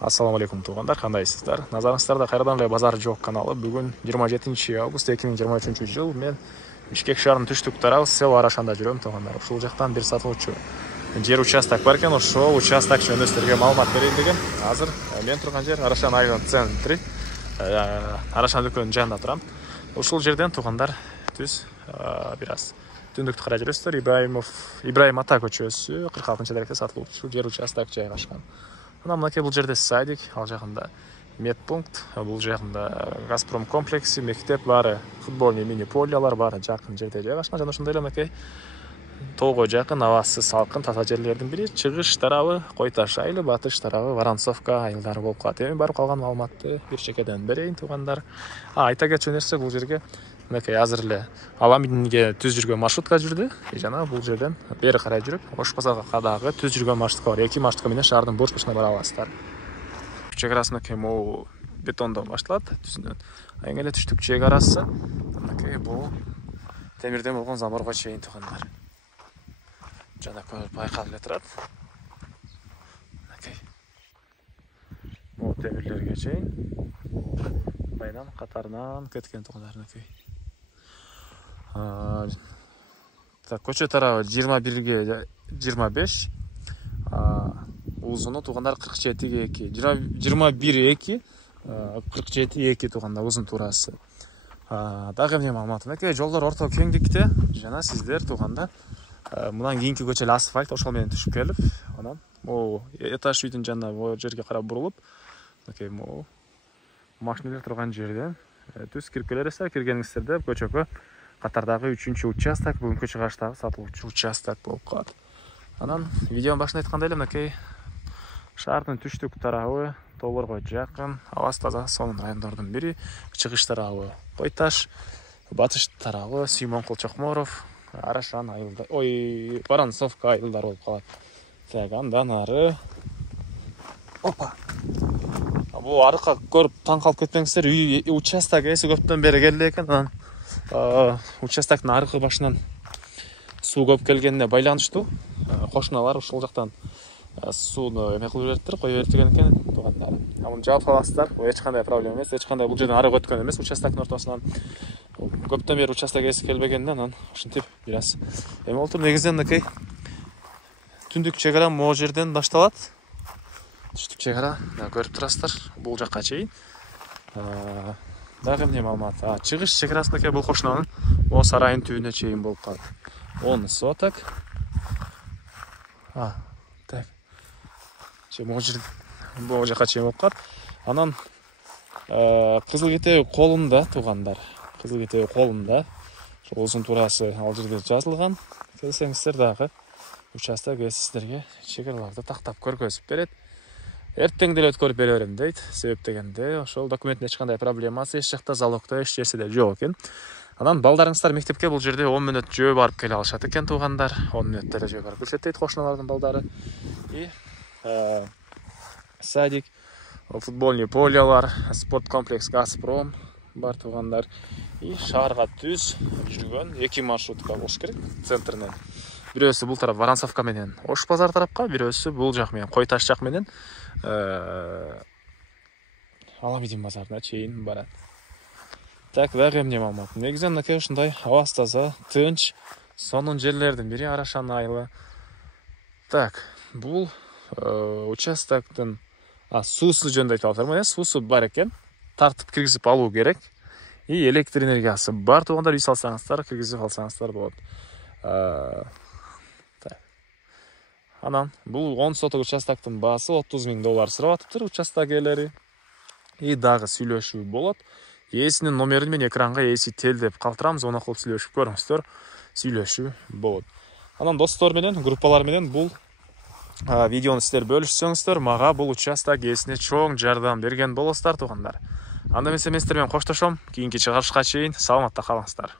Ассаламу алейкум туугандар, кандайсыздар? Назарыңыздарда кайрадан эле Базар жок каналы. Бүгүн 27 август 2023 жыл. Мен Бишкек шаарынын түштүк тарабы Сел Арашанда жүрөм туугандар. Ушул жактан бир сатылуучу жер участок бар экен. Ошол участок жөнүндө силерге маалымат берейин деген. Азыр мен турган жер Арашан айылынын центри. Арашан дүкөнүнүн жанында турам. Ушул жерден туугандар түз бир аз түндүктү карай жүрөсүздөр. Ибраим Ата көчөсү 46-даректе сатылуучу жер участок жайгашкан. Анан мынакей бул жерде садик, ал жагында медпункт, бул жагында Газпром комплекси, мектеп бары, футбольный мини полялар бары жакын жерде жайгашкан. Жана ошондой эле мынакей тоого жакын абасы салкын таза жерлердин бири. Чыгыш тарабы Койташ айылы, батыш тарабы Воронцовка айылдары болуп калат. Эми барып калган маалыматты бир чекеден берейин туугандар. Айта кетчү нерсе, бул жерге мынакей азыр эле Аламинге түз жүргөн маршрутка жүрдү. Жана бул жерден бери карай жүрүп, Ош базарга дагы түз жүргөн маршрутка бар. Эки маршрутка менен шаардын бурч башына бара аласыздар. Чек арасы мынакей могу бетондон башталат, түзүнөн. Эң эле түштүк чек арасы мынакей бул темирден болгон заборго чейин туугандар. Жана көрүп байкалып эле турат. Мынакей могу темирлерге чейин майдан катарынан кеткен туугандар мынакей. Так, көчө тарабы 21ге 25, узуну туугандар 47ге 2, 21 2, 47 2 туугандар узун туурасы. Дагы эмне маалымат? Мынакей жолдор орто кеңдикте, жана сиздер туугандар мындан кийинки көчө эле асфальт, ошол менен түшүп келип, анан могу этаж үйдүн жанына могу жерге карап бурулуп, мынакей могу машиналар турган жерден түз кирип келесиздер. Киргениңиздерде көчөгө катардагы 3-чү участок, бүгүнкү чыгыштагы сатылуучу участок болуп калат. Анан видеонун башында айткандай эле мынакей шаардын түштүк тарабы тоолорго жакын, абасы таза сонун райондордун бири. Чыгыш тарабы Койташ, батыш тарабы Симонкул Чокморов, Арашан айылда, Воронцовка айылдары болуп калат. Так, андан ары опа. Бул арыкка көрүп таң калып кетпеңиздер. Үй участок эси көптөн бери келди экен. Анан участоктун аркы башынан суу көп келгенине байланыштуу кошуналар ушул жактан сууну эме кылып бериптир, кое бериптирген экен туугандар. Муну жаап аласыздар. Эч кандай проблема эмес, эч кандай бул жерден арык өткөн эмес. Участоктун ортосунан көптөн бери участок эси келбегенден анан ушинтип бир аз эме болуптур. Негизинен мынакей түндүк чек ара могу жерден башталат. Түштүк чек ара көрүп турасыздар бул жакка чейин. Дагы эмне маалымат? Чыгыш чек арасы мынакей бул кошунанын могу сарайдын түбүнө чейин болуп калат. Онусу так. Так. Могу жакка чейин болуп калат. Анан кызыл китеби колунда туугандар. Кызыл китеби колунда. Ошол узун туурасы ал жерде жазылган. Келсеңиздер дагы участок эси сиздерге чек араларды тактап көргөзүп берет. Эртең деле өткөрүп бере берем дейт. Себеп дегенде ошол документтин эч кандай проблемасы, эч жакта залогдо эч нерседе жок экен. Анан балдарыңыздар мектепке бул жерде 10 мүнөт жөө барып келе алышат экен туугандар. 10 мүнөт деле жөө барып келишет дейт кошуналардын балдары. И садик, футбольный полялар, спорт комплекс Газпром бар туугандар. И шаарга түз жүргөн эки маршрутка болуш керек центринен. Бирөөсү бул тарап Воронцовка менен Ош базар тарапка, бирөөсү бул жак менен Койташ жак менен Аламидин базарына чейин барат. Так, дагы эмне маалымат? Негизинен мынакей ушундай абасы таза, тынч, сонун жерлердин бири Арашан айылы. Так, бул участоктун суусу жөнүндө айтып атам. Суусу бар экен, тартып киргизип алуу керек. И электр энергиясы бар туугандар, үй салсаңыздар, киргизип алсаңыздар болот. Анан бул 10 соток участоктун баасы $30,000 сурап атыптыр участок ээлери. И дагы сүйлөшүү болот. Ээсинин номерин мен экранга ээси телдеп калтырамыз, оны кылып сүйлөшүп көрүңүздөр. Сүйлөшүү болот. Анан достор менен, группалар менен бул видеону сиздер бөлүшсөңүздөр, мага бул участок ээсине чоң жардам берген болосуздар туугандар. Анда эмесе мен сиздер менен коштошом. Кийинки чыгарышка чейин саламатта калыңыздар.